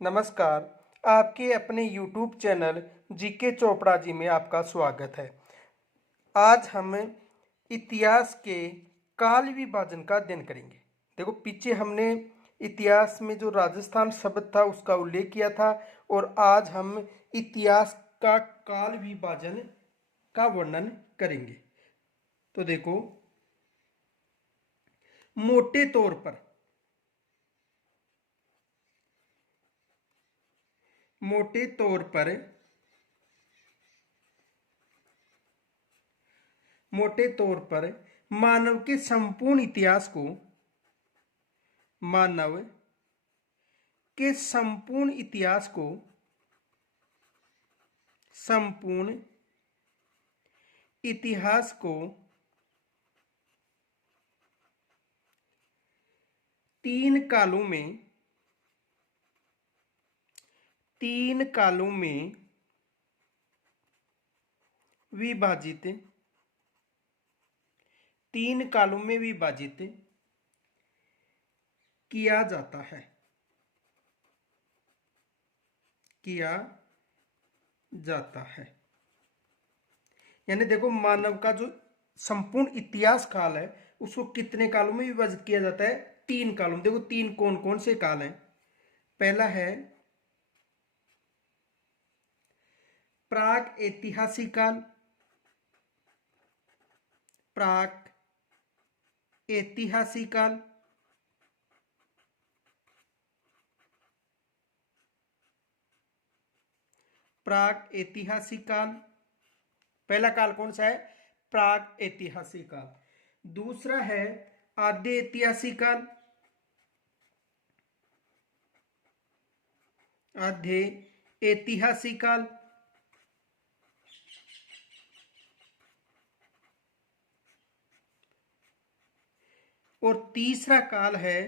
नमस्कार। आपके अपने YouTube channel GK Chopra ji में आपका स्वागत है। आज हम इतिहास के काल विभाजन का अध्ययन करेंगे। देखो, पीछे हमने इतिहास में जो राजस्थान शब्द था उसका उल्लेख किया था और आज हम इतिहास का काल विभाजन का वर्णन करेंगे। तो देखो, मोटे तौर पर मोटे तौर पर मानव के संपूर्ण इतिहास को मानव के संपूर्ण इतिहास को तीन कालों में विभाजित किया जाता है। यानी देखो, मानव का जो संपूर्ण इतिहास काल है उसको कितने कालों में विभाजित किया जाता है? तीन कालों में। देखो, तीन कौन कौन से काल हैं? पहला है प्राग ऐतिहासिक काल, प्राग ऐतिहासिक काल। पहला काल कौन सा है? प्राग ऐतिहासिक काल। दूसरा है आद्य ऐतिहासिक काल, और तीसरा काल है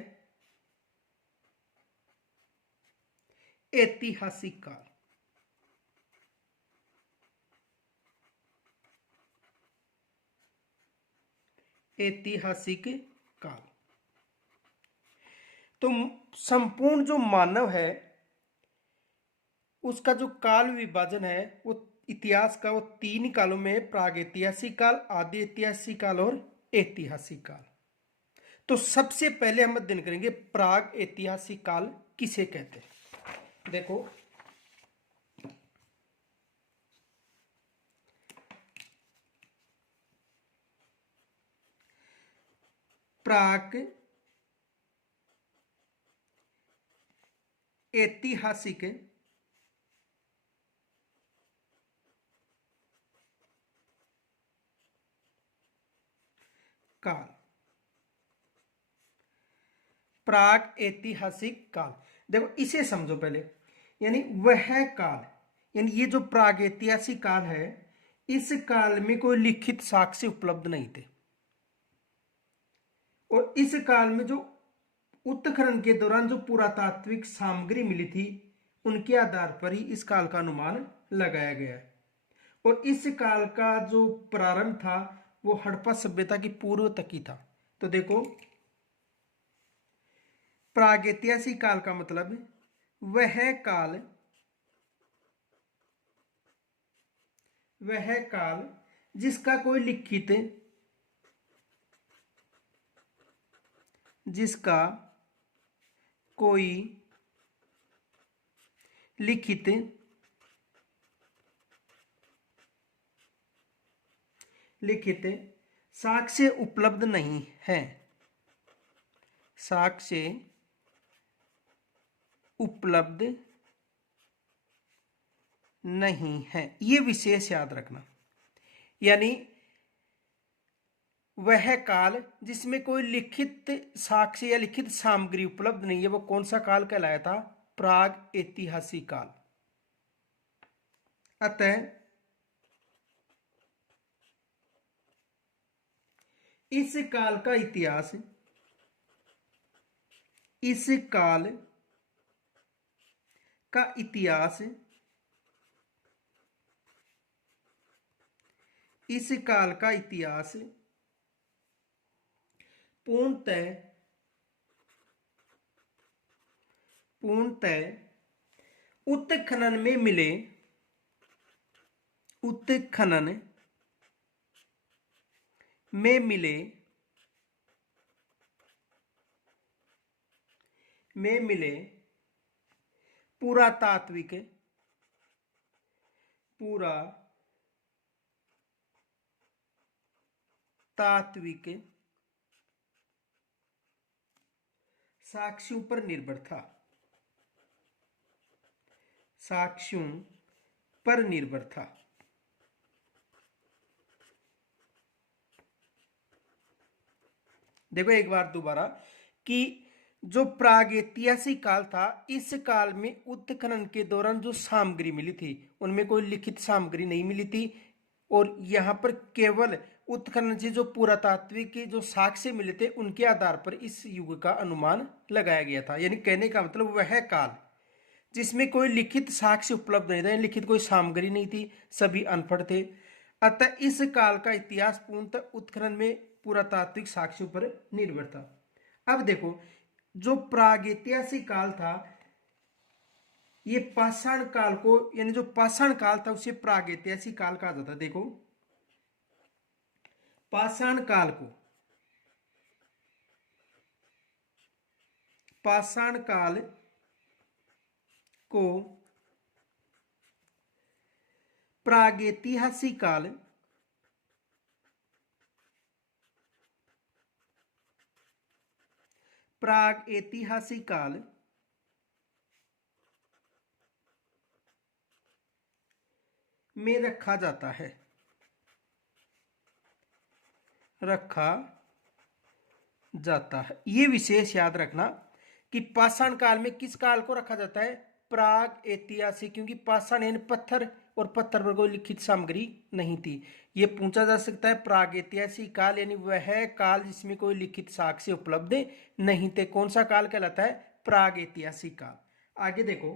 ऐतिहासिक काल। तो संपूर्ण जो मानव है उसका जो काल विभाजन है वो इतिहास का, वो तीन कालों में है: प्रागैतिहासिक काल, आदि ऐतिहासिक काल और ऐतिहासिक काल। तो सबसे पहले हम अध्ययन करेंगे प्राग ऐतिहासिक काल किसे कहते हैं। देखो, प्राग ऐतिहासिक काल, प्राग ऐतिहासिक काल। देखो, इसे समझो पहले। यानी वह काल, यानी ये जो प्राग ऐतिहासिक काल है, इस काल में कोई लिखित साक्ष्य उपलब्ध नहीं थे और इस काल में जो उत्खनन के दौरान जो पुरातात्विक सामग्री मिली थी उनके आधार पर ही इस काल का अनुमान लगाया गया है। और इस काल का जो प्रारंभ था वो हड़प्पा सभ्यता की पूर्व तक ही था। तो देखो, प्रागैतिहासिक काल का मतलब वह काल जिसका कोई लिखित साक्ष्य उपलब्ध नहीं है। ये विशेष याद रखना। यानी वह काल जिसमें कोई लिखित साक्ष्य या लिखित सामग्री उपलब्ध नहीं है, वो कौन सा काल कहलाया था? प्राग ऐतिहासिक काल। अतः इस काल का इतिहास पूर्णतः उत्खनन में मिले, उत्खनन में मिले, में मिले पुरातात्विक, पुरातात्विक साक्ष्यों पर निर्भर था, साक्ष्यों पर निर्भर था। देखो एक बार दोबारा कि जो प्रागैतिहासिक काल था, इस काल में उत्खनन के दौरान जो सामग्री मिली थी उनमें कोई लिखित सामग्री नहीं मिली थी, और यहाँ पर केवल उत्खनन से जो पुरातात्विक के जो साक्ष्य मिले थे उनके आधार पर इस युग का अनुमान लगाया गया था। यानी कहने का मतलब वह काल जिसमें कोई लिखित साक्ष्य उपलब्ध नहीं था, लिखित कोई सामग्री नहीं थी, सभी अनपढ़ थे। अतः इस काल का इतिहास पूर्णतः उत्खनन में पुरातात्विक साक्ष्यों पर निर्भर था। अब देखो जो प्रागैतिहासिक काल था, ये पाषाण काल को, यानी जो पाषाण काल था उसे प्रागैतिहासिक काल कहा जाता है। देखो पाषाण काल को, पाषाण काल को प्रागैतिहासिक काल, प्रागैतिहासिक काल में रखा जाता है, रखा जाता है। ये विशेष याद रखना कि पाषाण काल में किस काल को रखा जाता है, प्राग ऐतिहासिक, क्योंकि पाषाण यानी पत्थर, और पत्थर पर कोई लिखित सामग्री नहीं थी। ये पूछा जा सकता है प्राग ऐतिहासिक काल यानी वह काल जिसमें कोई लिखित साक्ष्य उपलब्ध नहीं थे, कौन सा काल कहलाता है, प्राग ऐतिहासिक काल। आगे देखो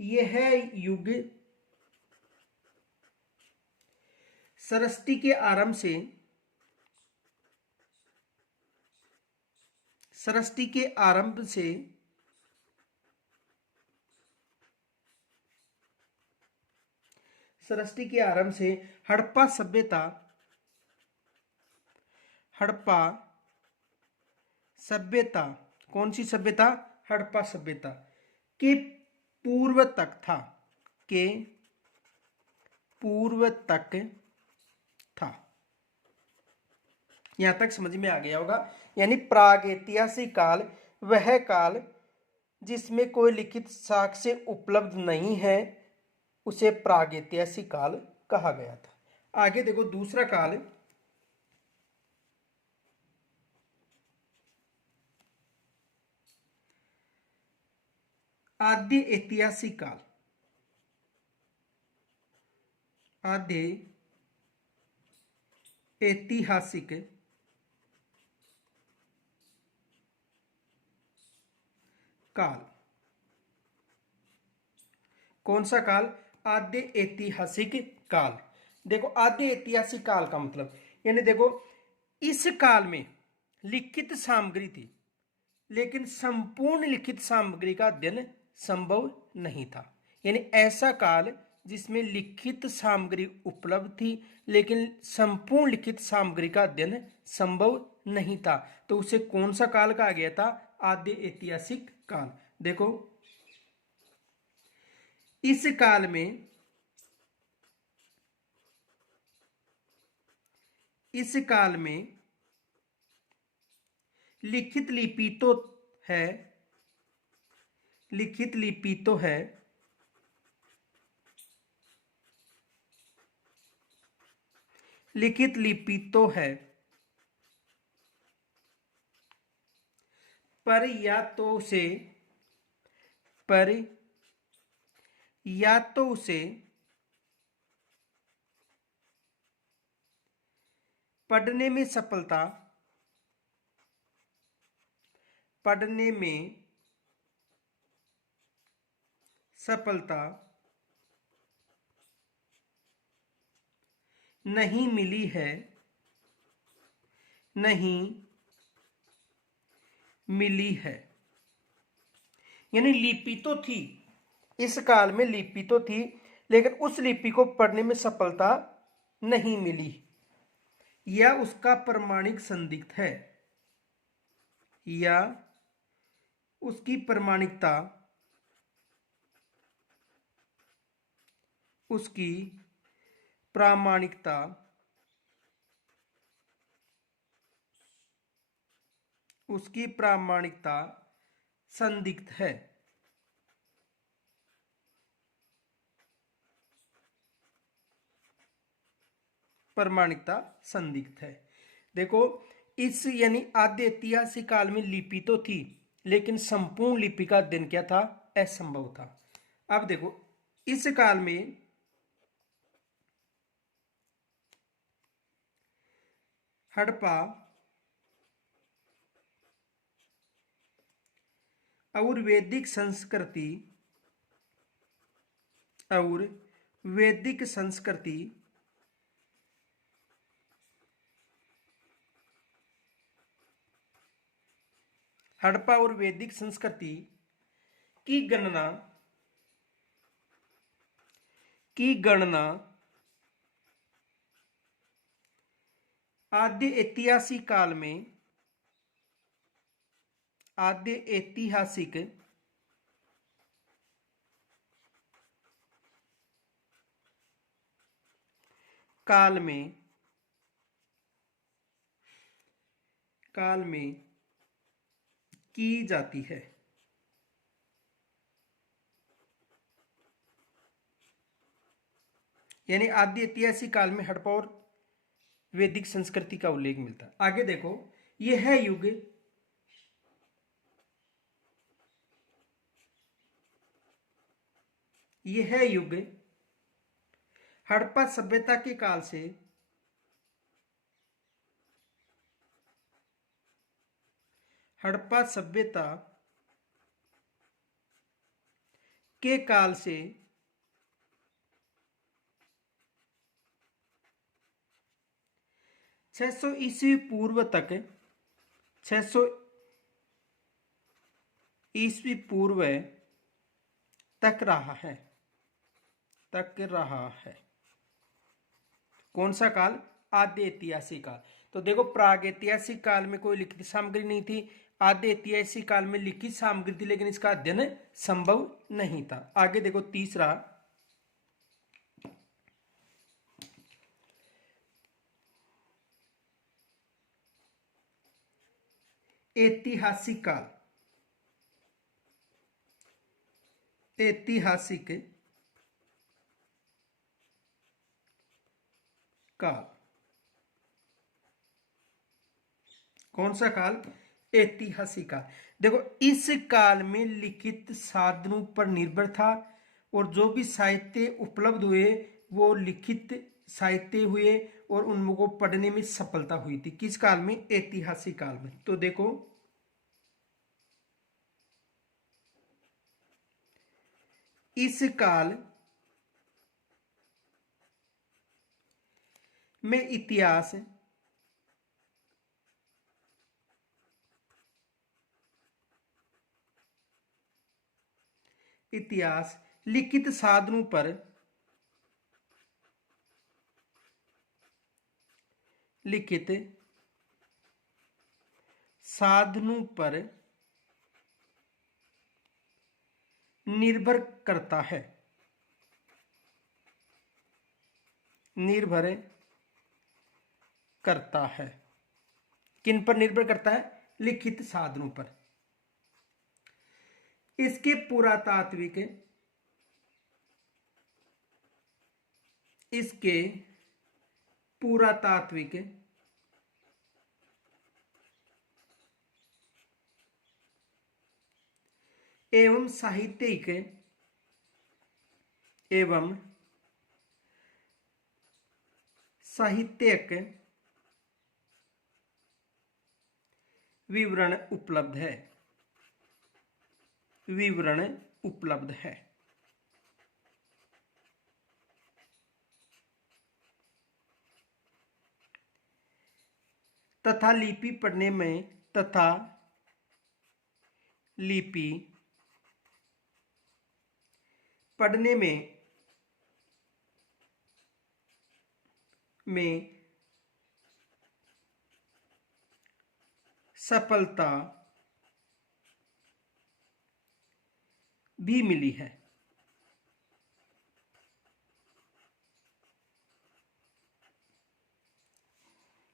यह युग सृष्टि के आरंभ से, सृष्टि के आरंभ से सृष्टि के आरंभ से हड़प्पा सभ्यता, हड़प्पा सभ्यता, कौन सी सभ्यता, हड़प्पा सभ्यता के पूर्व तक था, के पूर्व तक था। यहां तक समझ में आ गया होगा। यानी प्रागैतिहासिक काल वह काल जिसमें कोई लिखित साक्ष्य उपलब्ध नहीं है उसे प्रागैतिहासिक काल कहा गया था। आगे देखो दूसरा काल आद्य ऐतिहासिक काल, आद्य ऐतिहासिक काल, कौन सा काल, आद्य ऐतिहासिक काल। देखो आद्य ऐतिहासिक काल का मतलब यानी देखो इस काल में लिखित सामग्री थी लेकिन संपूर्ण लिखित सामग्री का अध्ययन संभव नहीं था। यानी ऐसा काल जिसमें लिखित सामग्री उपलब्ध थी लेकिन संपूर्ण लिखित सामग्री का अध्ययन संभव नहीं था, तो उसे कौन सा काल कहा गया था, आद्य ऐतिहासिक काल। देखो इस काल में, इस काल में लिखित लिपि तो है, लिखित लिपि तो है, लिखित लिपि तो है, पर या तो उसे, पर या तो उसे पढ़ने में सफलता, पढ़ने में सफलता नहीं मिली है, नहीं मिली है। यानी लिपि तो थी, इस काल में लिपि तो थी, लेकिन उस लिपि को पढ़ने में सफलता नहीं मिली, या उसका प्रमाणिक संदिग्ध है, या उसकी प्रमाणिकता, उसकी प्रामाणिकता उसकी प्रामाणिकता संदिग्ध है। प्रामाणिकता संदिग्ध है। देखो, इस यानी आद्य ऐतिहासिक काल में लिपि तो थी, लेकिन संपूर्ण लिपि का अध्ययन क्या था, असंभव था। अब देखो, इस काल में हड़प्पा और वैदिक संस्कृति हड़प्पा और वैदिक संस्कृति की गणना आद्य ऐतिहासिक काल में की जाती है। यानी आद्य ऐतिहासिक काल में हड़प्पा और वैदिक संस्कृति का उल्लेख मिलता है। आगे देखो, यह युग हड़प्पा सभ्यता के काल से हड़प्पा सभ्यता के काल से 600 ईस्वी पूर्व तक 600 ईस्वी पूर्व तक रहा है। कौन सा काल, आद्य ऐतिहासिक काल। तो देखो, प्राग ऐतिहासिक काल में कोई लिखित सामग्री नहीं थी, आद्य ऐतिहासिक काल में लिखित सामग्री थी, लेकिन इसका अध्ययन संभव नहीं था। आगे देखो, तीसरा ऐतिहासिक काल कौन सा काल, ऐतिहासिक काल। देखो, इस काल में लिखित साधनों पर निर्भर था, और जो भी साहित्य उपलब्ध हुए वो लिखित साहित्य हुए, और उनको पढ़ने में सफलता हुई थी। किस काल में, ऐतिहासिक काल में। तो देखो, इस काल में इतिहास लिखित साधनों पर निर्भर करता है। किन पर निर्भर करता है, लिखित साधनों पर। इसके पुरातात्विक एवं साहित्यिक विवरण उपलब्ध है। तथा लिपि पढ़ने में लिपि पढ़ने में सफलता भी मिली है।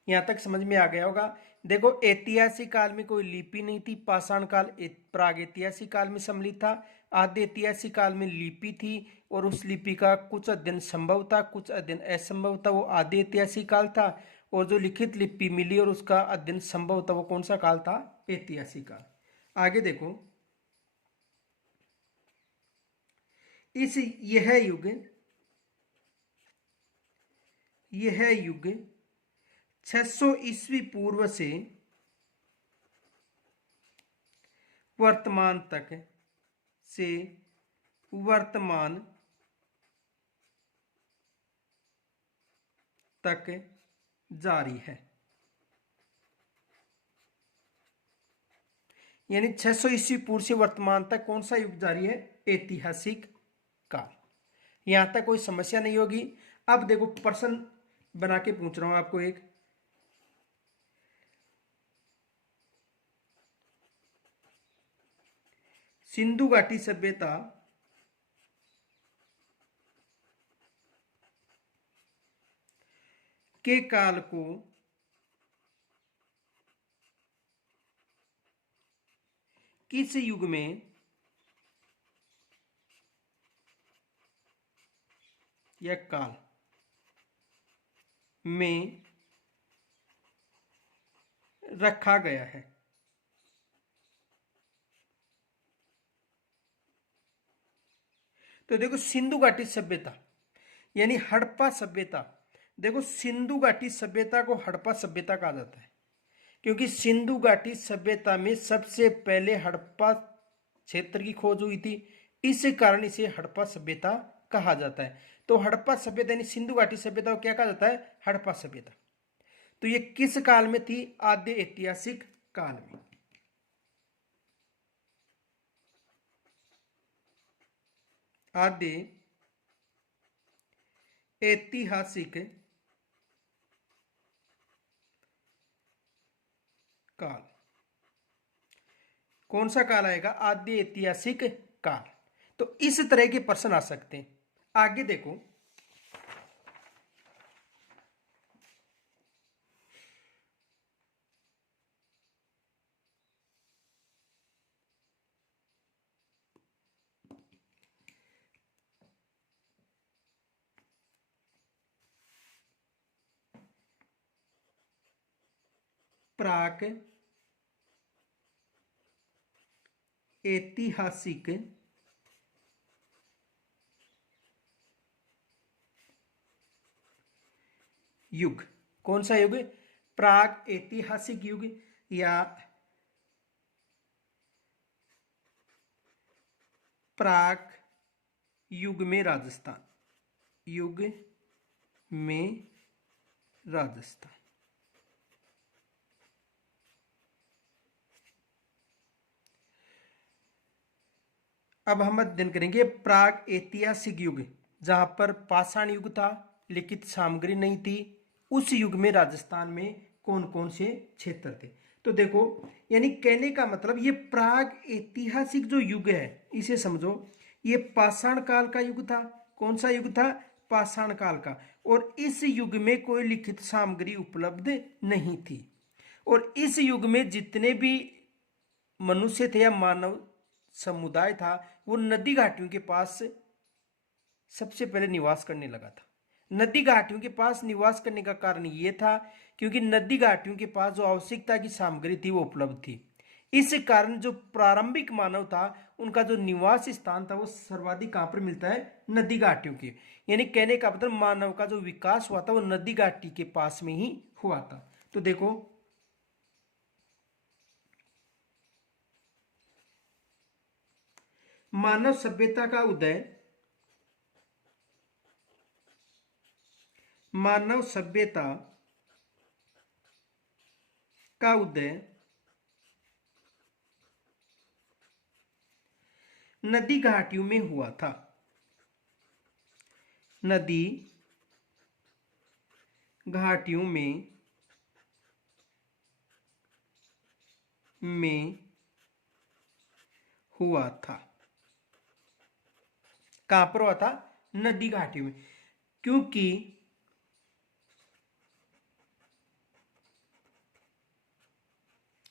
यहां तक समझ में आ गया होगा। देखो, ऐतिहासिक काल में कोई लिपि नहीं थी, पाषाण काल प्राग ऐतिहासिक काल में सम्मिलित था, आद्य ऐतिहासिक काल में लिपि थी और उस लिपि का कुछ अध्ययन संभव था, कुछ अध्ययन असंभव था, वो आद्य ऐतिहासिक काल था। और जो लिखित लिपि मिली और उसका अध्ययन संभव था, वो कौन सा काल था? ऐतिहासिक काल। आगे देखो, इस यह युग 600 ईस्वी पूर्व से वर्तमान तक जारी है। यानी 600 ईस्वी पूर्व से वर्तमान तक कौन सा युग जारी है? ऐतिहासिक काल। यहां तक कोई समस्या नहीं होगी। अब देखो, प्रश्न बना के पूछ रहा हूं आपको एक। सिंधु घाटी सभ्यता के काल को किस युग में या काल में रखा गया है? तो देखो, सिंधु घाटी सभ्यता यानी हड़प्पा सभ्यता। देखो, सिंधु घाटी सभ्यता को हड़प्पा सभ्यता कहा जाता है क्योंकि सिंधु घाटी सभ्यता में सबसे पहले हड़प्पा क्षेत्र की खोज हुई थी। इस कारण इसे हड़प्पा सभ्यता कहा जाता है। तो हड़प्पा सभ्यता यानी सिंधु घाटी सभ्यता को क्या कहा जाता है? हड़प्पा सभ्यता। तो ये किस काल में थी? आद्य ऐतिहासिक काल में। आद्य ऐतिहासिक काल। कौन सा काल आएगा? आद्य ऐतिहासिक काल। तो इस तरह के प्रश्न आ सकते हैं। आगे देखो, प्राक ऐतिहासिक युग। कौन सा युग? प्राग ऐतिहासिक युग या प्राग युग में राजस्थान। युग में राजस्थान। अब हम अध्ययन करेंगे प्राग ऐतिहासिक युग, जहां पर पाषाण युग था, लिखित सामग्री नहीं थी। उस युग में राजस्थान में कौन कौन से क्षेत्र थे? तो देखो, यानी कहने का मतलब ये प्राग ऐतिहासिक जो युग है, इसे समझो, ये पाषाण काल का युग था। कौन सा युग था? पाषाण काल का। और इस युग में कोई लिखित सामग्री उपलब्ध नहीं थी। और इस युग में जितने भी मनुष्य थे या मानव समुदाय था, वो नदी घाटियों के पास सबसे पहले निवास करने लगा था। नदी घाटियों के पास निवास करने का कारण ये था क्योंकि नदी घाटियों के पास जो आवश्यकता की सामग्री थी वो उपलब्ध थी। इस कारण जो प्रारंभिक मानव था, उनका जो निवास स्थान था वो सर्वाधिक कहां पर मिलता है? नदी घाटियों के। यानी कहने का मतलब मानव का जो विकास हुआ था वो नदी घाटी के पास में ही हुआ था। तो देखो, मानव सभ्यता का उदय, मानव सभ्यता का उदय नदी घाटियों में हुआ था। नदी घाटियों में हुआ था। कहां पर हुआ था? नदी घाटियों में। क्योंकि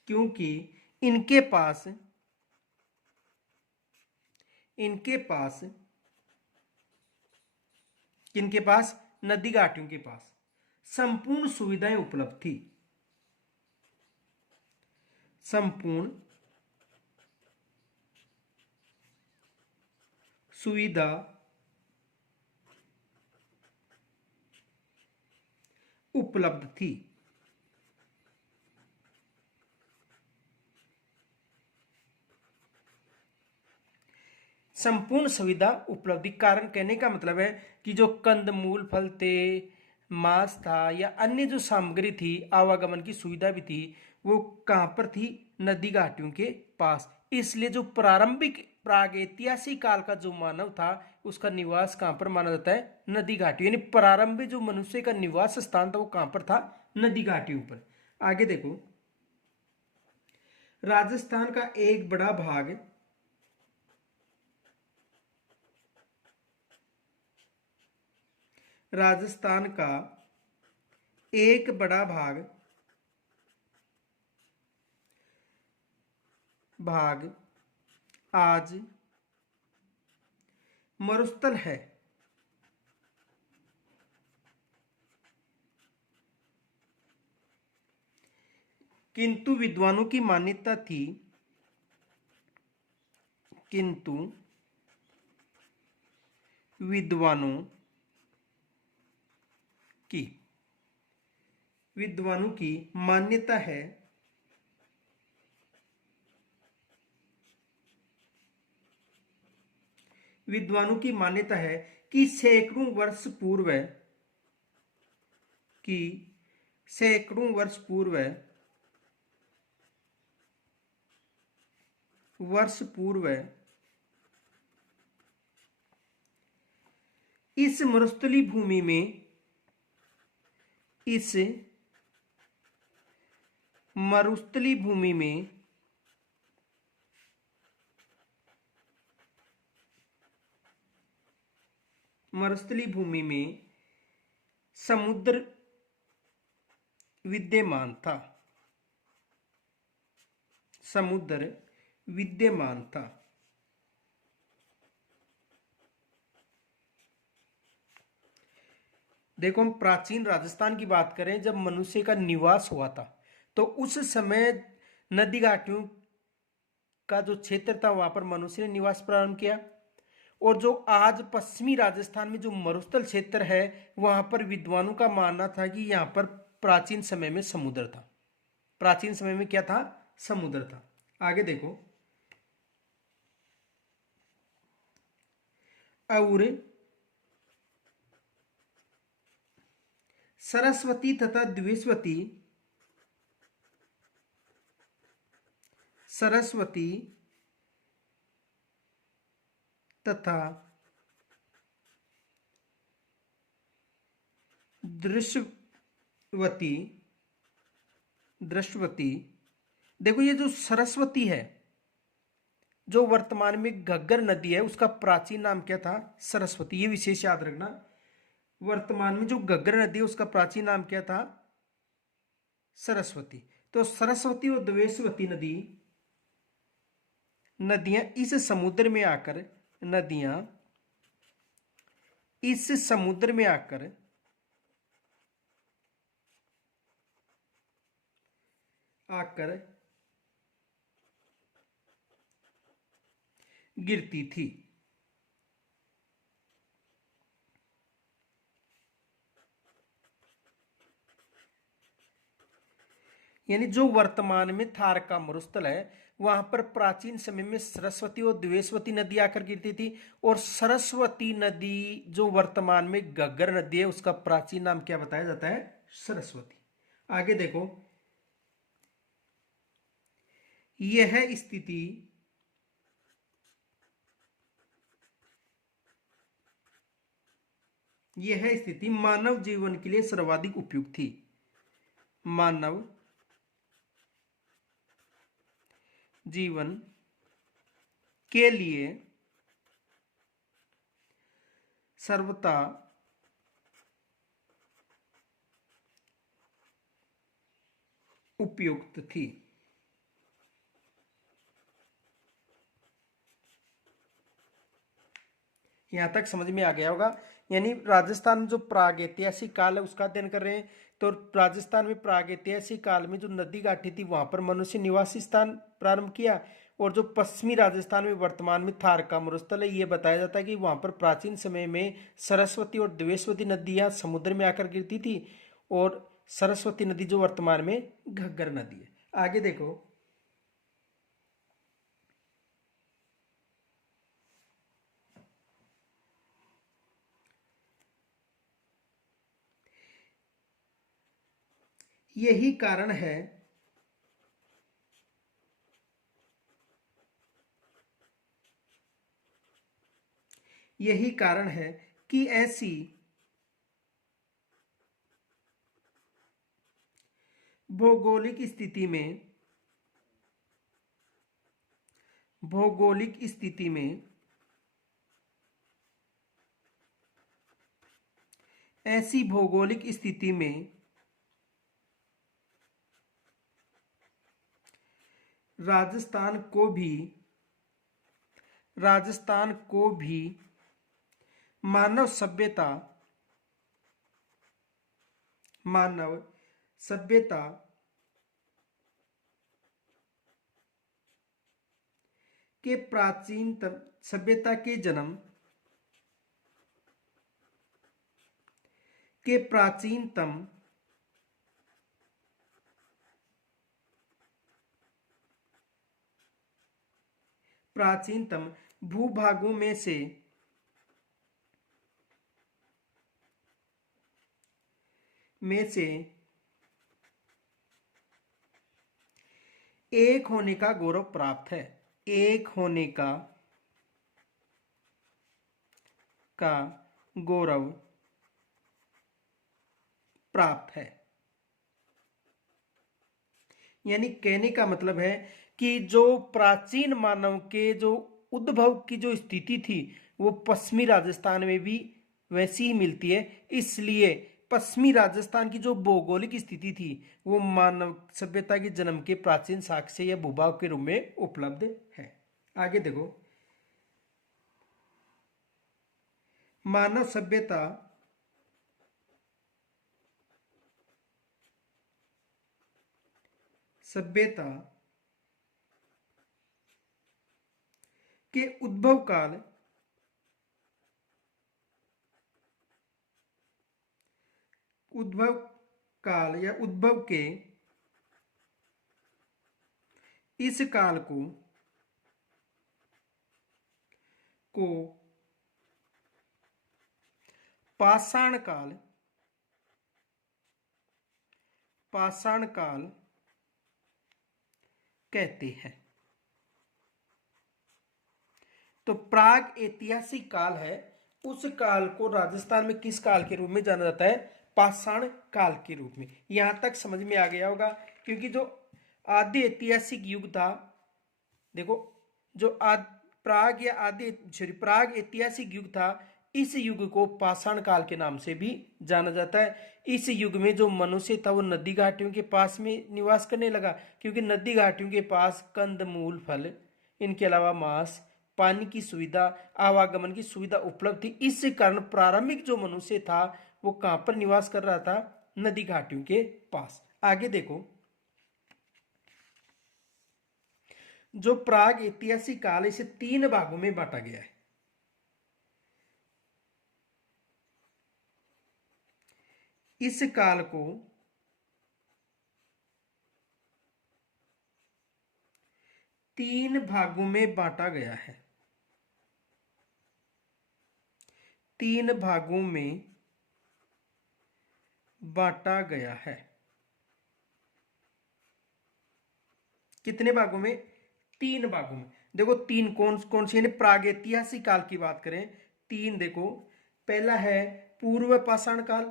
क्योंकि इनके पास किनके पास? नदी घाटियों के पास संपूर्ण सुविधाएं उपलब्ध थी। संपूर्ण सुविधा उपलब्ध थी। संपूर्ण सुविधा उपलब्धि कारण कहने का मतलब है कि जो कंदमूल फल थे, मांस था या अन्य जो सामग्री थी, आवागमन की सुविधा भी थी, वो कहां पर थी? नदी घाटियों के पास। इसलिए जो प्रारंभिक प्रागैतिहासिक काल का जो मानव था उसका निवास कहां पर माना जाता है? नदी घाटियों। यानी प्रारंभिक जो मनुष्य का निवास स्थान था वो कहां पर था? नदी घाटियों पर। आगे देखो, राजस्थान का एक बड़ा भाग राजस्थान का एक बड़ा भाग आज मरुस्थल है। किंतु विद्वानों की मान्यता थी किंतु विद्वानों की मान्यता है कि सैकड़ों वर्ष पूर्व इस मरुस्थली भूमि में समुद्र विद्यमान था। देखो, हम प्राचीन राजस्थान की बात करें, जब मनुष्य का निवास हुआ था तो उस समय नदी घाटियों का जो क्षेत्र था वहां पर मनुष्य ने निवास प्रारंभ किया। और जो आज पश्चिमी राजस्थान में जो मरुस्थल क्षेत्र है वहां पर विद्वानों का मानना था कि यहां पर प्राचीन समय में समुद्र था। प्राचीन समय में क्या था? समुद्र था। आगे देखो, और सरस्वती तथा द्विवेशवती तथा दृश्यवती देखो, ये जो सरस्वती है, जो वर्तमान में घग्गर नदी है, उसका प्राचीन नाम क्या था? सरस्वती। ये विशेष याद रखना। वर्तमान में जो घग्गर नदी है उसका प्राचीन नाम क्या था? सरस्वती। तो सरस्वती और द्वेषवती नदियां इस समुद्र में आकर गिरती थी। यानी जो वर्तमान में थार का मरुस्थल है वहां पर प्राचीन समय में सरस्वती और द्वेषवती नदी आकर गिरती थी। और सरस्वती नदी जो वर्तमान में घग्गर नदी है उसका प्राचीन नाम क्या बताया जाता है? सरस्वती। आगे देखो, यह स्थिति यह स्थिति मानव जीवन के लिए सर्वाधिक उपयुक्त थी। मानव जीवन के लिए सर्वथा उपयुक्त थी। यहां तक समझ में आ गया होगा। यानी राजस्थान में जो प्राग ऐतिहासिक काल है उसका अध्ययन कर रहे हैं। तो राजस्थान में प्राग ऐतिहासिक काल में जो नदी घाटी थी वहां पर मनुष्य निवासी स्थान प्रारंभ किया। और जो पश्चिमी राजस्थान में वर्तमान में थार का मरुस्थल है, ये बताया जाता है कि वहां पर प्राचीन समय में सरस्वती और द्वेषवती नदियां समुद्र में आकर गिरती थी। और सरस्वती नदी जो वर्तमान में घग्गर नदी है। आगे देखो, यही कारण है कि ऐसी भौगोलिक स्थिति में ऐसी भौगोलिक स्थिति में राजस्थान को भी मानव सभ्यता के प्राचीनतम सभ्यता के जन्म के प्राचीनतम भूभागों में से एक होने का गौरव प्राप्त है। एक होने का गौरव प्राप्त है। यानी कहने का मतलब है कि जो प्राचीन मानव के जो उद्भव की जो स्थिति थी वो पश्चिमी राजस्थान में भी वैसी ही मिलती है। इसलिए पश्चिमी राजस्थान की जो भौगोलिक स्थिति थी वो मानव सभ्यता के जन्म के प्राचीन साक्ष्य या भूभाग के रूप में उपलब्ध है। आगे देखो, मानव सभ्यता के उद्भव काल या उद्भव के इस काल को पाषाण काल कहते हैं। तो प्राग ऐतिहासिक काल है, उस काल को राजस्थान में किस काल के रूप में जाना जाता है? पाषाण काल के रूप में। यहां तक समझ में आ गया होगा। क्योंकि जो आदि ऐतिहासिक युग था, देखो जो प्राग ऐतिहासिक युग था, इस युग को पाषाण काल के नाम से भी जाना जाता है। इस युग में जो मनुष्य था वो नदी घाटियों के पास में निवास करने लगा। क्योंकि नदी घाटियों के पास कंद मूल फल, इनके अलावा मांस, पानी की सुविधा, आवागमन की सुविधा उपलब्ध थी। इस कारण प्रारंभिक जो मनुष्य था वो कहां पर निवास कर रहा था? नदी घाटियों के पास। आगे देखो, जो प्राग ऐतिहासिक काल इसे 3 भागों में बांटा गया है। इस काल को 3 भागों में बांटा गया है। 3 भागों में बांटा गया है। कितने भागों में? 3 भागों में। देखो 3 कौन कौन सी, यानी प्रागैतिहासिक काल की बात करें 3, देखो पहला है पूर्व पाषाण काल,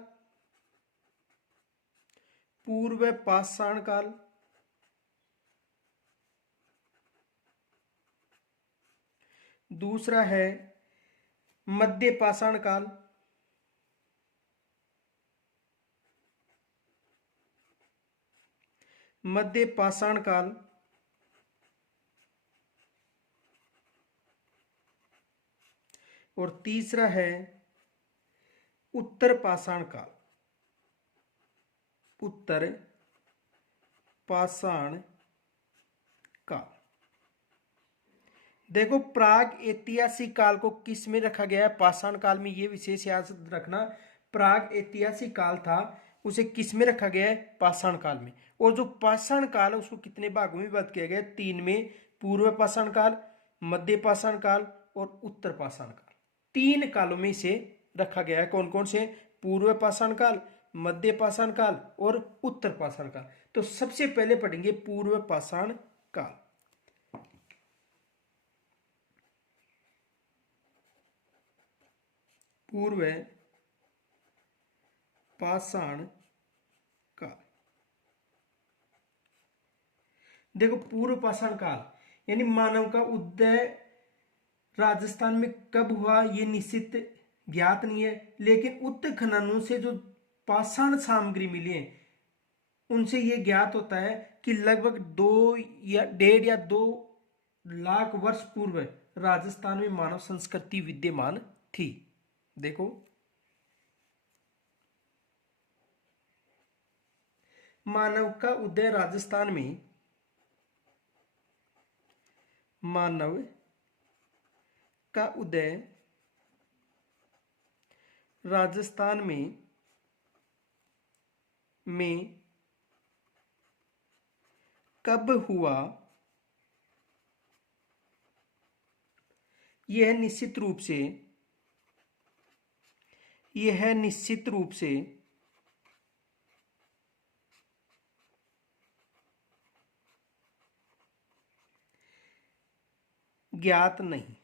पूर्व पाषाण काल। दूसरा है मध्य पाषाण काल, मध्य पाषाण काल। और तीसरा है उत्तर पाषाण काल, उत्तर पाषाण काल। देखो प्राग ऐतिहासिक काल को किस में रखा गया है? पाषाण काल में। ये विशेष याद रखना, प्राग ऐतिहासिक काल था उसे किस में रखा गया है? पाषाण काल में। और जो पाषाण काल है उसको कितने भागों में विभक्त किया गया है? 3 में। पूर्व पाषाण काल, मध्य पाषाण काल और उत्तर पाषाण काल। 3 कालों में इसे रखा गया है। कौन कौन से? पूर्व पाषाण काल, मध्य पाषाण काल और उत्तर पाषाण काल। तो सबसे पहले पढ़ेंगे पूर्व पाषाण काल। पूर्व पाषाण काल। देखो पूर्व पाषाण काल यानी मानव का उदय राजस्थान में कब हुआ ये निश्चित ज्ञात नहीं है, लेकिन उत्खननों से जो पाषाण सामग्री मिली है उनसे ये ज्ञात होता है कि लगभग 1.5 या 2 लाख वर्ष पूर्व राजस्थान में मानव संस्कृति विद्यमान थी। देखो मानव का उदय राजस्थान में, मानव का उदय राजस्थान में कब हुआ यह निश्चित रूप से ज्ञात नहीं।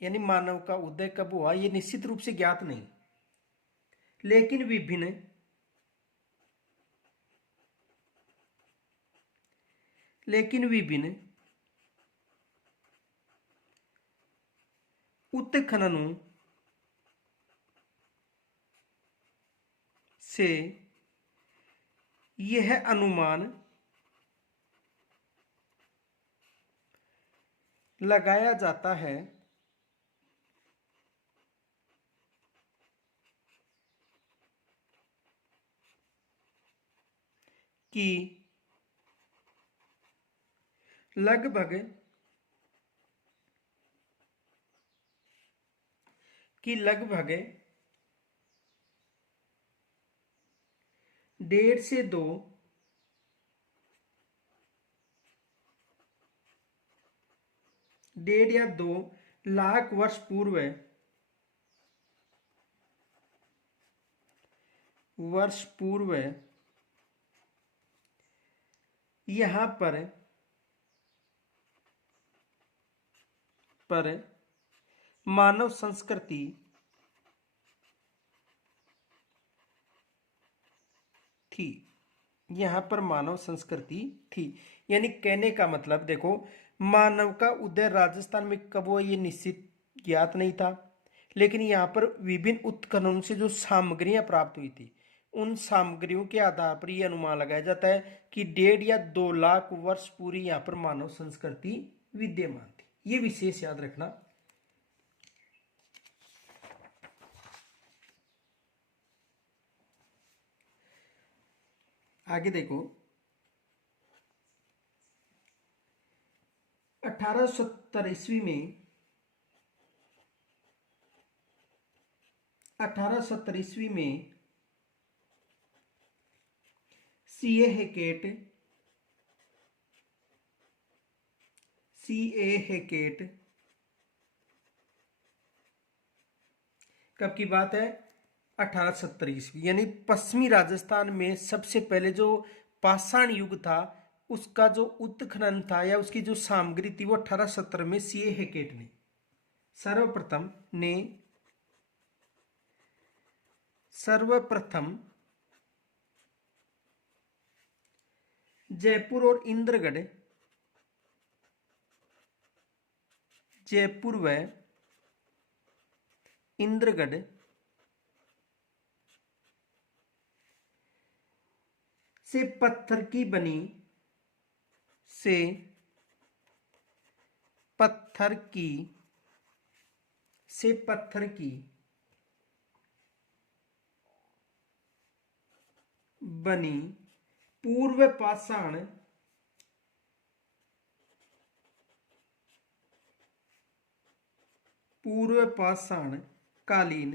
यानी मानव का उदय कब हुआ यह निश्चित रूप से ज्ञात नहीं, लेकिन विभिन्न उत्खननों से यह अनुमान लगाया जाता है कि लगभग 1.5 से 2 1.5 या 2 लाख वर्ष पूर्व यहां पर मानव संस्कृति थी। यहां पर मानव संस्कृति थी। यानी कहने का मतलब देखो मानव का उदय राजस्थान में कब हुआ ये निश्चित ज्ञात नहीं था, लेकिन यहाँ पर विभिन्न उत्खननों से जो सामग्रियां प्राप्त हुई थी उन सामग्रियों के आधार पर यह अनुमान लगाया जाता है कि 1.5 या 2 लाख वर्ष पूरी यहाँ पर मानव संस्कृति विद्यमान थी। ये विशेष याद रखना। आगे देखो 1870 ईस्वी में 1870 ईस्वी में सीए हेकेट कब की बात है? 1870 ईस्वी। यानी पश्चिमी राजस्थान में सबसे पहले जो पाषाण युग था उसका जो उत्खनन था या उसकी जो सामग्री थी वो 1870 में सीए हेकेट ने सर्वप्रथम जयपुर और इंद्रगढ़, जयपुर व इंद्रगढ़ से पत्थर की बनी से पत्थर की बनी पूर्व पाषाण कालीन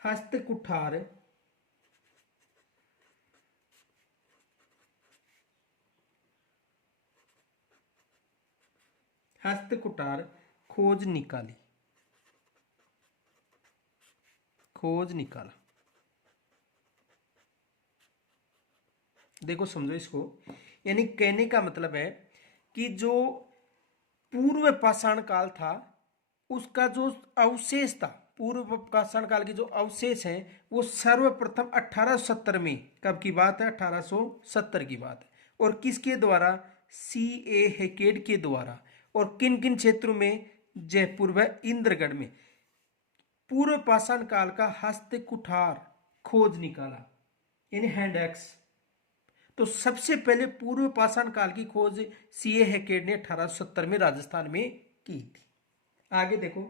हस्तकुठार खोज निकाला। देखो समझो इसको, यानी कहने का मतलब है कि जो पूर्व पाषाण काल था उसका जो अवशेष था, पूर्व पाषाण काल के जो अवशेष हैं वो सर्वप्रथम 1870 में, कब की बात है, 1870 की बात है, और किसके द्वारा, सी ए हेकेड के द्वारा। और किन किन क्षेत्रों में, जयपुर व इंद्रगढ़ में पूर्व पाषाण काल का हस्त कुठार खोज निकाला, यानी हैंड एक्स। तो सबसे पहले पूर्व पाषाण काल की खोज सीए हेकेड ने 1870 में राजस्थान में की थी। आगे देखो,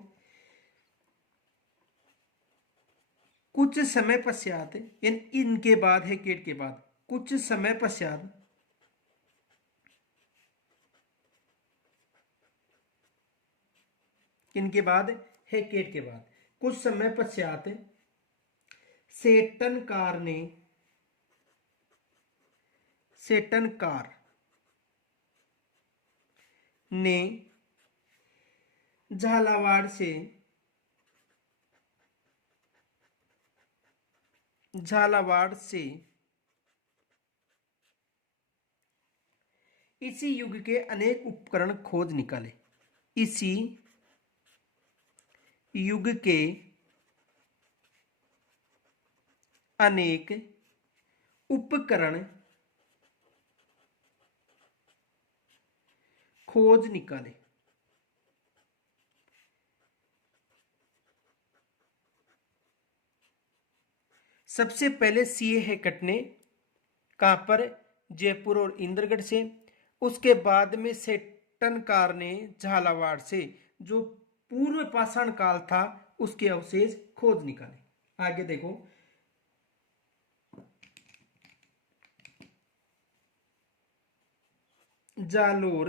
कुछ समय पश्चात, यानी इनके बाद, हेकेड के बाद कुछ समय पश्चात इनके बाद, हेकेड के बाद कुछ समय पश्चात सेटनकार ने झालावाड़ से इसी युग के अनेक उपकरण खोज निकाले। इसी युग के अनेक उपकरण खोज निकाले। सबसे पहले सीए हेकेट ने कहां पर, जयपुर और इंद्रगढ़ से, उसके बाद में सेटनकार ने झालावाड़ से जो पूर्व पाषाण काल था उसके अवशेष खोज निकाले। आगे देखो, जालोर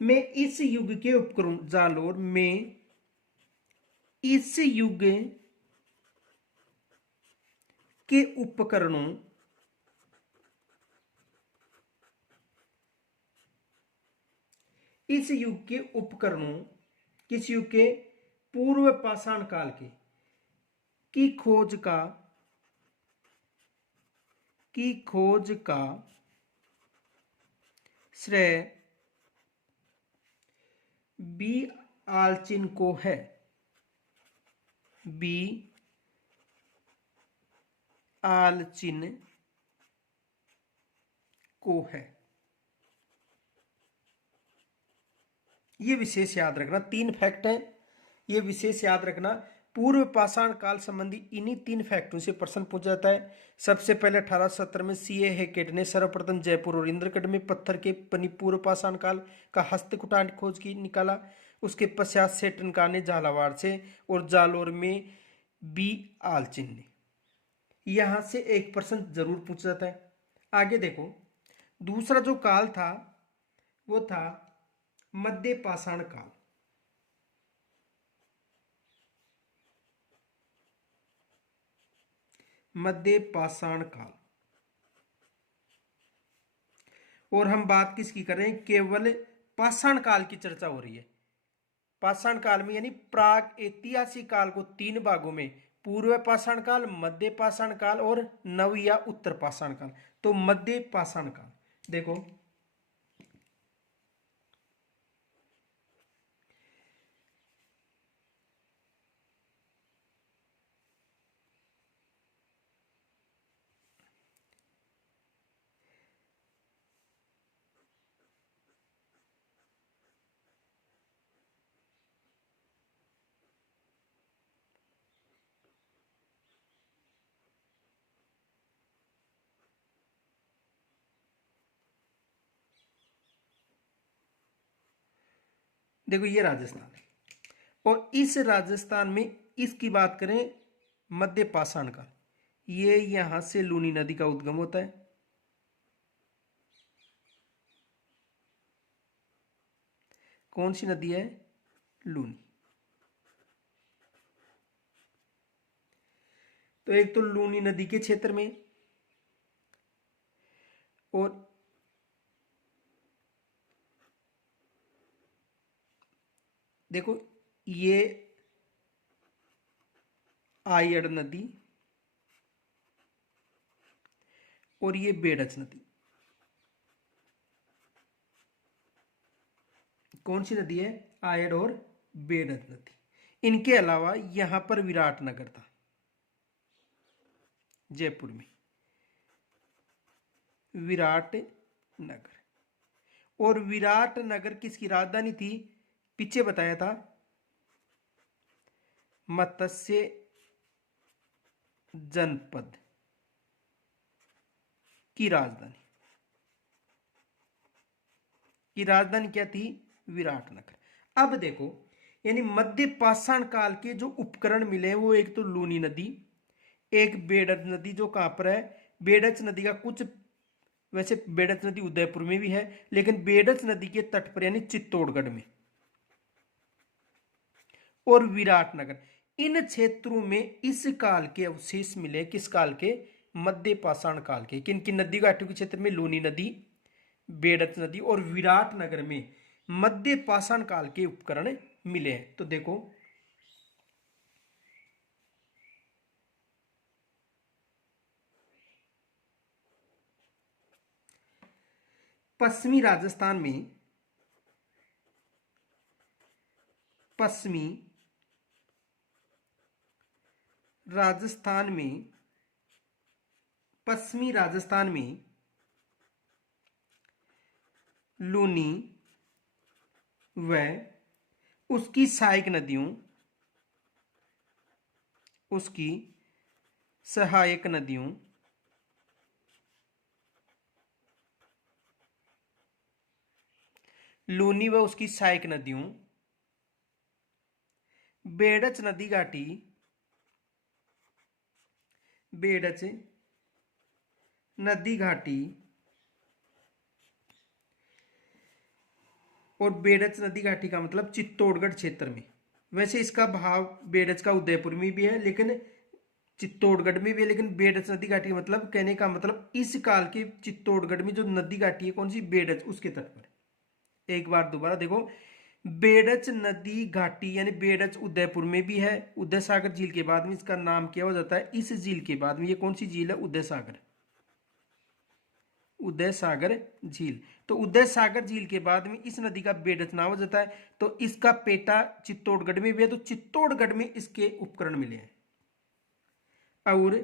में इस युग के उपकरण, जालोर में इस युग के उपकरणों किस युग के, पूर्व पाषाण काल के की खोज का श्रेय बी आलचिन को है। बी आलचिन को है। ये विशेष याद रखना, 3 फैक्ट है, ये विशेष याद रखना। पूर्व पाषाण काल संबंधी इन्हीं 3 फैक्टों से प्रश्न पूछ जाता है। सबसे पहले 1870 में सीए हेकेट ने सर्वप्रथम जयपुर और इंद्रगढ़ में पत्थर के बनी पूर्व पाषाण काल का हस्तकुटान खोज की निकाला। उसके पश्चात सेटनकार ने झालावाड़ से, और जालोर में बी आलचिन ने। यहां से एक प्रश्न जरूर पूछा जाता है। आगे देखो, दूसरा जो काल था वो था मध्य पाषाण काल। मध्य पाषाण काल, और हम बात किसकी कर रहे हैं, केवल पाषाण काल की चर्चा हो रही है। पाषाण काल में यानी प्राग ऐतिहासिक काल को तीन भागों में, पूर्व पाषाण काल, मध्य पाषाण काल और नव या उत्तर पाषाण काल। तो मध्य पाषाण काल देखो, देखो ये राजस्थान है, और इस राजस्थान में इसकी बात करें मध्य पाषाण काल, ये यहां से लूनी नदी का उद्गम होता है। कौन सी नदी है? लूनी। तो एक तो लूनी नदी के क्षेत्र में, और देखो ये आयड़ नदी और ये बेड़च नदी। कौन सी नदी है? आयड़ और बेड़च नदी। इनके अलावा यहां पर विराटनगर था, जयपुर में विराटनगर। और विराटनगर किसकी राजधानी थी? पीछे बताया था, मत्स्य जनपद की राजधानी। की राजधानी क्या थी? विराटनगर। अब देखो, यानी मध्य पाषाण काल के जो उपकरण मिले वो एक तो लूनी नदी, एक बेड़च नदी जो कहां पर है? बेड़च नदी का कुछ, वैसे बेड़च नदी उदयपुर में भी है, लेकिन बेड़च नदी के तट पर यानी चित्तौड़गढ़ में, और विराटनगर। इन क्षेत्रों में इस काल के अवशेष मिले। किस काल के? मध्य पाषाण काल के। किन किन नदी घाटियों के क्षेत्र में? लूनी नदी, बेड़च नदी और विराटनगर में मध्य पाषाण काल के उपकरण मिले हैं। तो देखो, पश्चिमी राजस्थान में, पश्चिमी राजस्थान में, पश्चिमी राजस्थान में लूनी व उसकी सहायक नदियों, उसकी सहायक नदियों लूनी व उसकी सहायक नदियों, बेड़च नदी घाटी, बेड़च नदी घाटी और बेड़च नदी घाटी का मतलब चित्तौड़गढ़ क्षेत्र में। वैसे इसका भाव बेड़च का उदयपुर में भी है, लेकिन चित्तौड़गढ़ में भी है, लेकिन बेड़च नदी घाटी मतलब, कहने का मतलब इस काल के चित्तौड़गढ़ में जो नदी घाटी है कौन सी? बेड़च, उसके तट पर। एक बार दोबारा देखो, बेड़च नदी घाटी यानी बेड़च उदयपुर में भी है। उदय सागर झील के बाद में इसका नाम क्या हो जाता है? इस झील के बाद में ये कौन सी झील है? उदय सागर, उदय सागर झील। तो उदय सागर झील के बाद में इस नदी का बेड़च नाम हो जाता है। तो इसका पेटा चित्तौड़गढ़ में भी है, तो चित्तौड़गढ़ में इसके उपकरण मिले हैं। और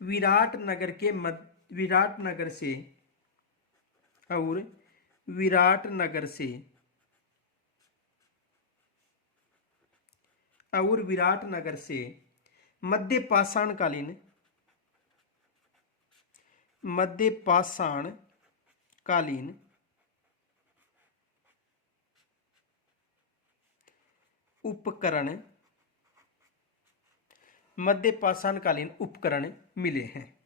विराटनगर के विराटनगर से, और विराटनगर से, और विराटनगर से मध्य पाषाणकालीन, मध्य पाषाणकालीन उपकरण, मध्य पाषाणकालीन उपकरण मिले हैं।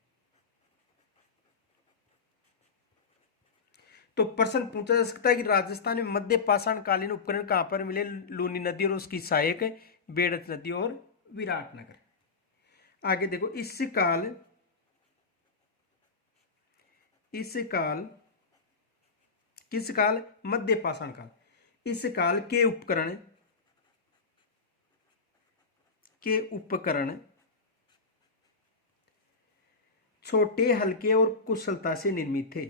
तो प्रश्न पूछा जा सकता है कि राजस्थान में मध्य पाषाणकालीन उपकरण कहां पर मिले? लूनी नदी और उसकी सहायक बेड़च नदी और विराटनगर। आगे देखो, इस काल किस काल? मध्य पाषाण काल। इस काल के उपकरण छोटे, हल्के और कुशलता से निर्मित थे।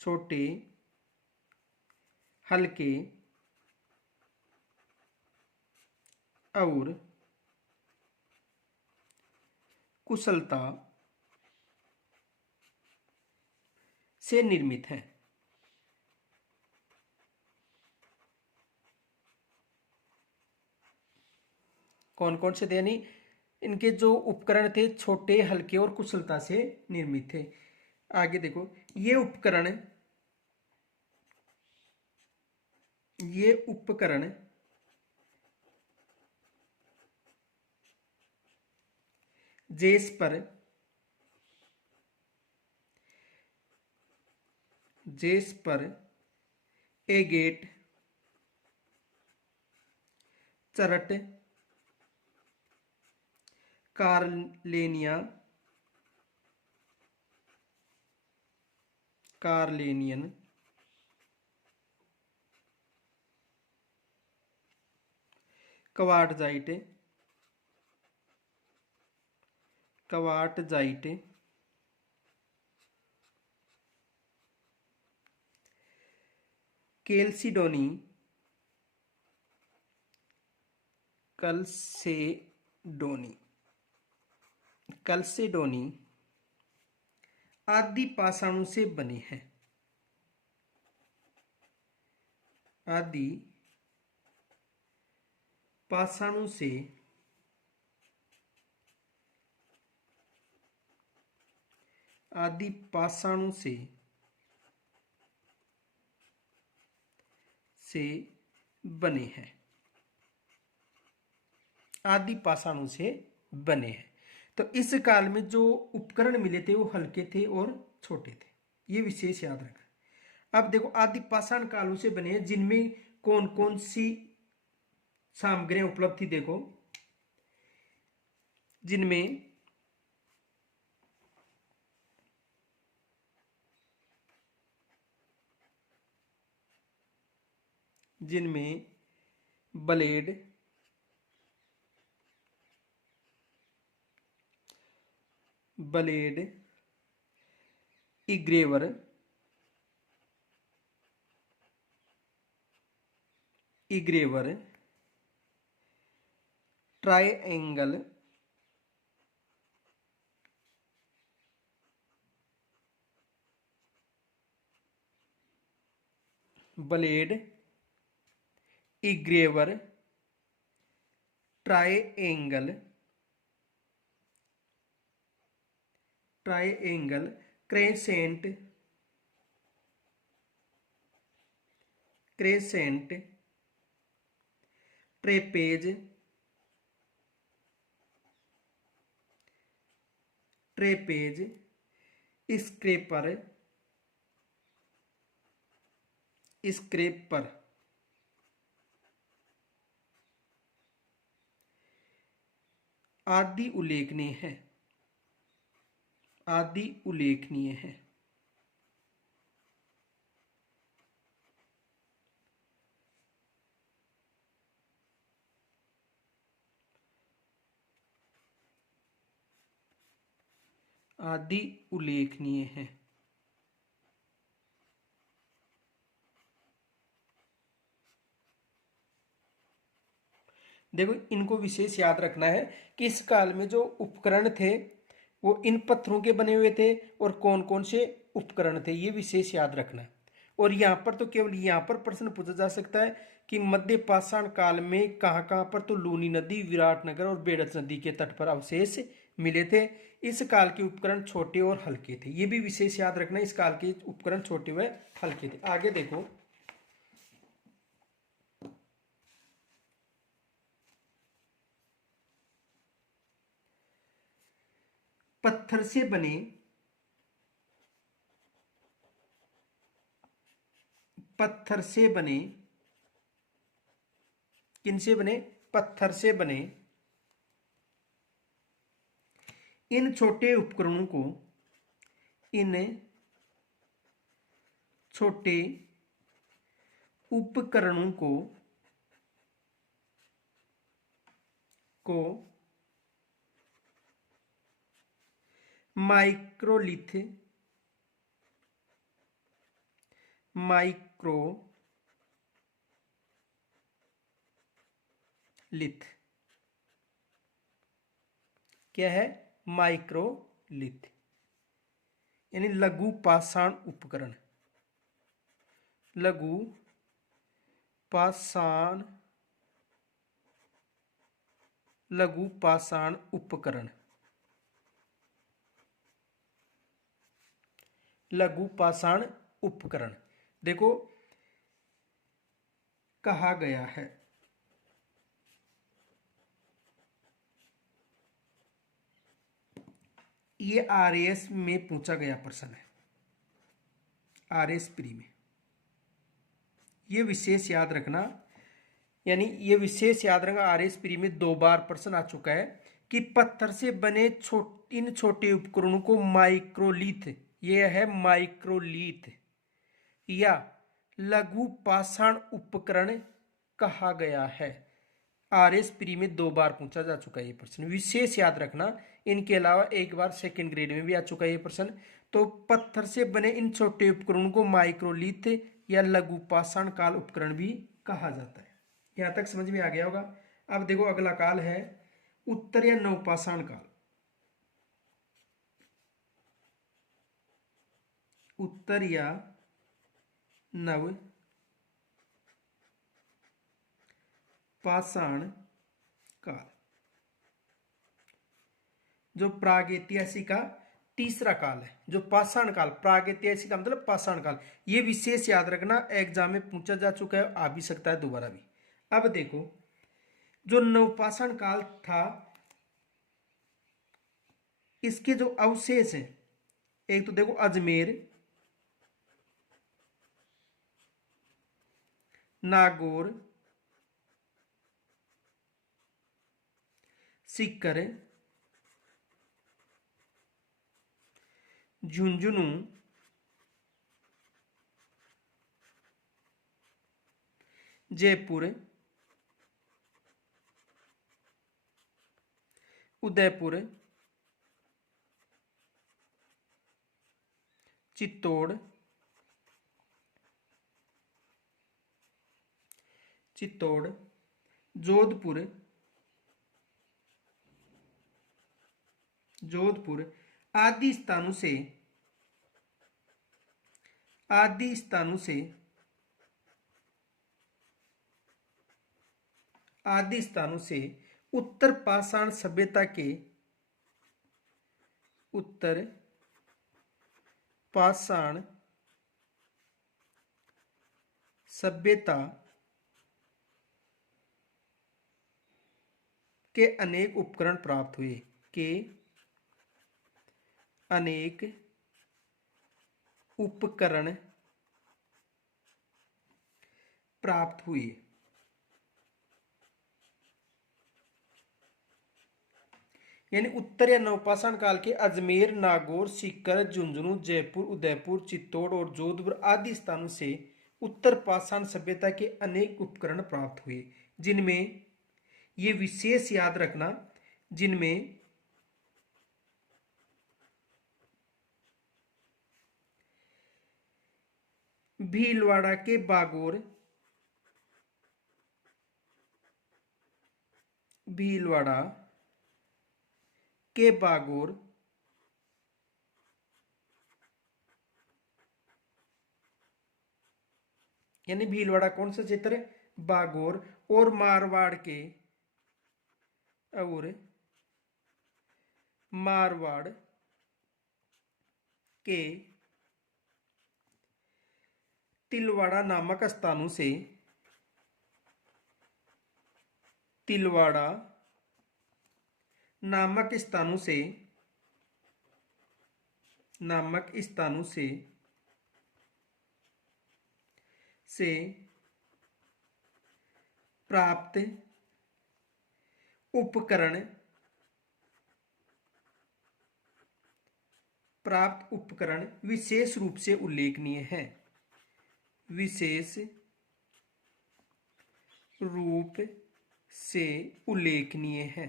छोटे, हल्के और कुशलता से निर्मित है। कौन कौन से थे? यानी इनके जो उपकरण थे छोटे, हल्के और कुशलता से निर्मित थे। आगे देखो, ये उपकरण जेस पर एगेट, चरट, कार्लेनियन, क्वार्टजाइट, कैल्सिडोनी, कलसेडोनी आदि पाषाणों से बने हैं। आदि पाषाणों से बने हैं। आदि पाषाणों से बने हैं। तो इस काल में जो उपकरण मिले थे वो हल्के थे और छोटे थे, ये विशेष याद रखना। अब देखो, आदि पाषाण कालों से बने हैं, जिनमें कौन कौन सी सामग्रियां उपलब्ध थी? देखो, जिनमें blade, engraver, triangle, blade, engraver, triangle, crescent, trapeze, scraper आदि उल्लेखनीय है। आदि उल्लेखनीय है। देखो, इनको विशेष याद रखना है कि इस काल में जो उपकरण थे वो इन पत्थरों के बने हुए थे, और कौन कौन से उपकरण थे, ये विशेष याद रखना है। और यहाँ पर तो केवल यहाँ पर प्रश्न पूछा जा सकता है कि मध्य पाषाण काल में कहाँ कहाँ पर? तो लूनी नदी, विराटनगर और बेड़च नदी के तट पर अवशेष मिले थे। इस काल के उपकरण छोटे और हल्के थे, ये भी विशेष याद रखना, इस काल के उपकरण छोटे व हल्के थे। आगे देखो, पत्थर से बने किनसे बने? पत्थर से बने इन छोटे उपकरणों को छोटे उपकरणों को माइक्रोलिथ क्या है? माइक्रोलिथ यानी लघु पाषाण उपकरण। लघु पाषाण उपकरण। लघु पाषाण उपकरण देखो कहा गया है। ये आरएएस में पूछा गया प्रश्न है, आरएएस प्री में। ये विशेष याद रखना, यानी ये विशेष याद रखना, आरएएस प्री में 2 बार प्रश्न आ चुका है कि पत्थर से बने इन छोटे उपकरणों को माइक्रोलिथ, ये है माइक्रोलिथ या लघु पाषाण उपकरण कहा गया है। आरएएस प्री में 2 बार पूछा जा चुका है ये प्रश्न, विशेष याद रखना। इनके अलावा एक बार सेकंड ग्रेड में भी आ चुका है ये प्रश्न। तो पत्थर से बने इन छोटे उपकरणों को माइक्रोलिथ या लघु पाषाण काल उपकरण भी कहा जाता है। यहां तक समझ में आ गया होगा। अब देखो अगला काल है उत्तर या नवपाषाण काल। उत्तर या नव पाषाण काल, जो प्रागैतिहासिक का तीसरा काल है। जो पाषाण काल, प्रागैतिहासिक का मतलब पाषाण काल, ये विशेष याद रखना, एग्जाम में पूछा जा चुका है, आ भी सकता है दोबारा भी। अब देखो जो नवपाषाण काल था, इसके जो अवशेष हैं, एक तो देखो अजमेर, नागौर, सीकर, झुंझुनू, जयपुर, उदयपुर, चित्तौड़, जोधपुर आदि स्थानों से उत्तर पाषाण सभ्यता के अनेक उपकरण प्राप्त हुए। यानी उत्तर या नवपाषाण काल के अजमेर, नागौर, सीकर, झुंझुनू, जयपुर, उदयपुर, चित्तौड़ और जोधपुर आदि स्थानों से उत्तर पाषाण सभ्यता के अनेक उपकरण प्राप्त हुए, जिनमें ये विशेष याद रखना, जिनमें भीलवाड़ा के बागोर, यानी भीलवाड़ा कौन सा क्षेत्र है? बागोर, और मारवाड़ के तिलवाड़ा नामक स्थानों से प्राप्त उपकरण विशेष रूप से उल्लेखनीय है। विशेष रूप से उल्लेखनीय है।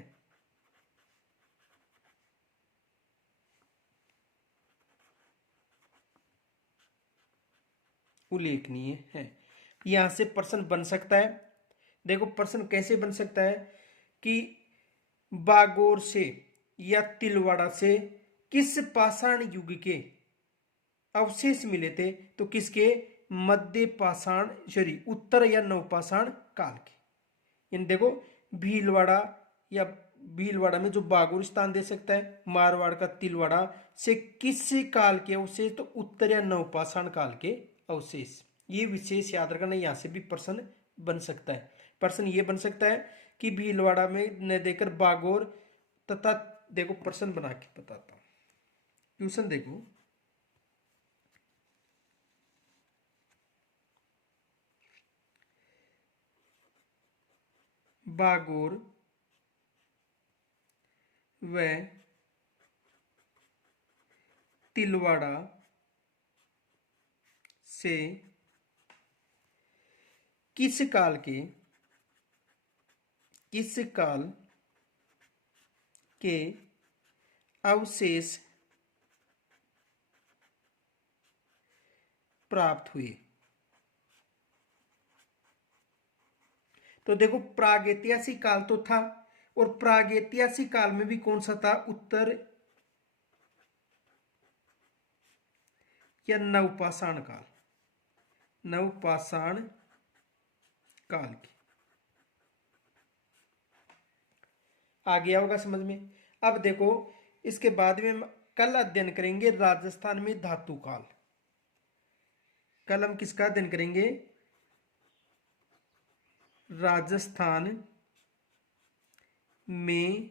उल्लेखनीय है। यहां से प्रश्न बन सकता है। देखो प्रश्न कैसे बन सकता है कि बागोर से या तिलवाड़ा से किस पाषाण युग के अवशेष मिले थे? तो किसके? मध्य पाषाण सॉरी उत्तर या नवपाषाण काल के। इन देखो भीलवाड़ा या भीलवाड़ा में जो बागोर स्थान दे सकता है, मारवाड़ का तिलवाड़ा से किस काल के अवशेष? तो उत्तर या नवपाषाण काल के अवशेष। ये विशेष याद रखना, यहां से भी प्रश्न बन सकता है। प्रश्न ये बन सकता है कि भीलवाड़ा में न देकर बागोर तथा देखो प्रश्न बना के बताता हूं। क्वेश्चन देखो, बागोर व तिलवाड़ा से किस काल के अवशेष प्राप्त हुए? तो देखो प्रागैतिहासिक काल तो था, और प्रागैतिहासिक काल में भी कौन सा था? उत्तर या नवपाषाण काल। नवपाषाण काल की आ गया होगा समझ में। अब देखो इसके बाद में कल अध्ययन करेंगे राजस्थान में धातु काल। कल हम किसका अध्ययन करेंगे? राजस्थान में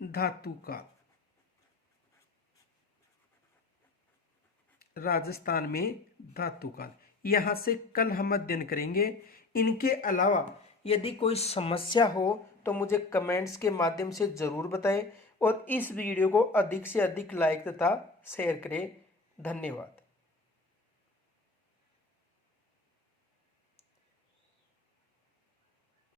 धातु काल। राजस्थान में धातु काल यहां से कल हम अध्ययन करेंगे। इनके अलावा यदि कोई समस्या हो तो मुझे कमेंट्स के माध्यम से जरूर बताएं, और इस वीडियो को अधिक से अधिक लाइक तथा शेयर करें। धन्यवाद।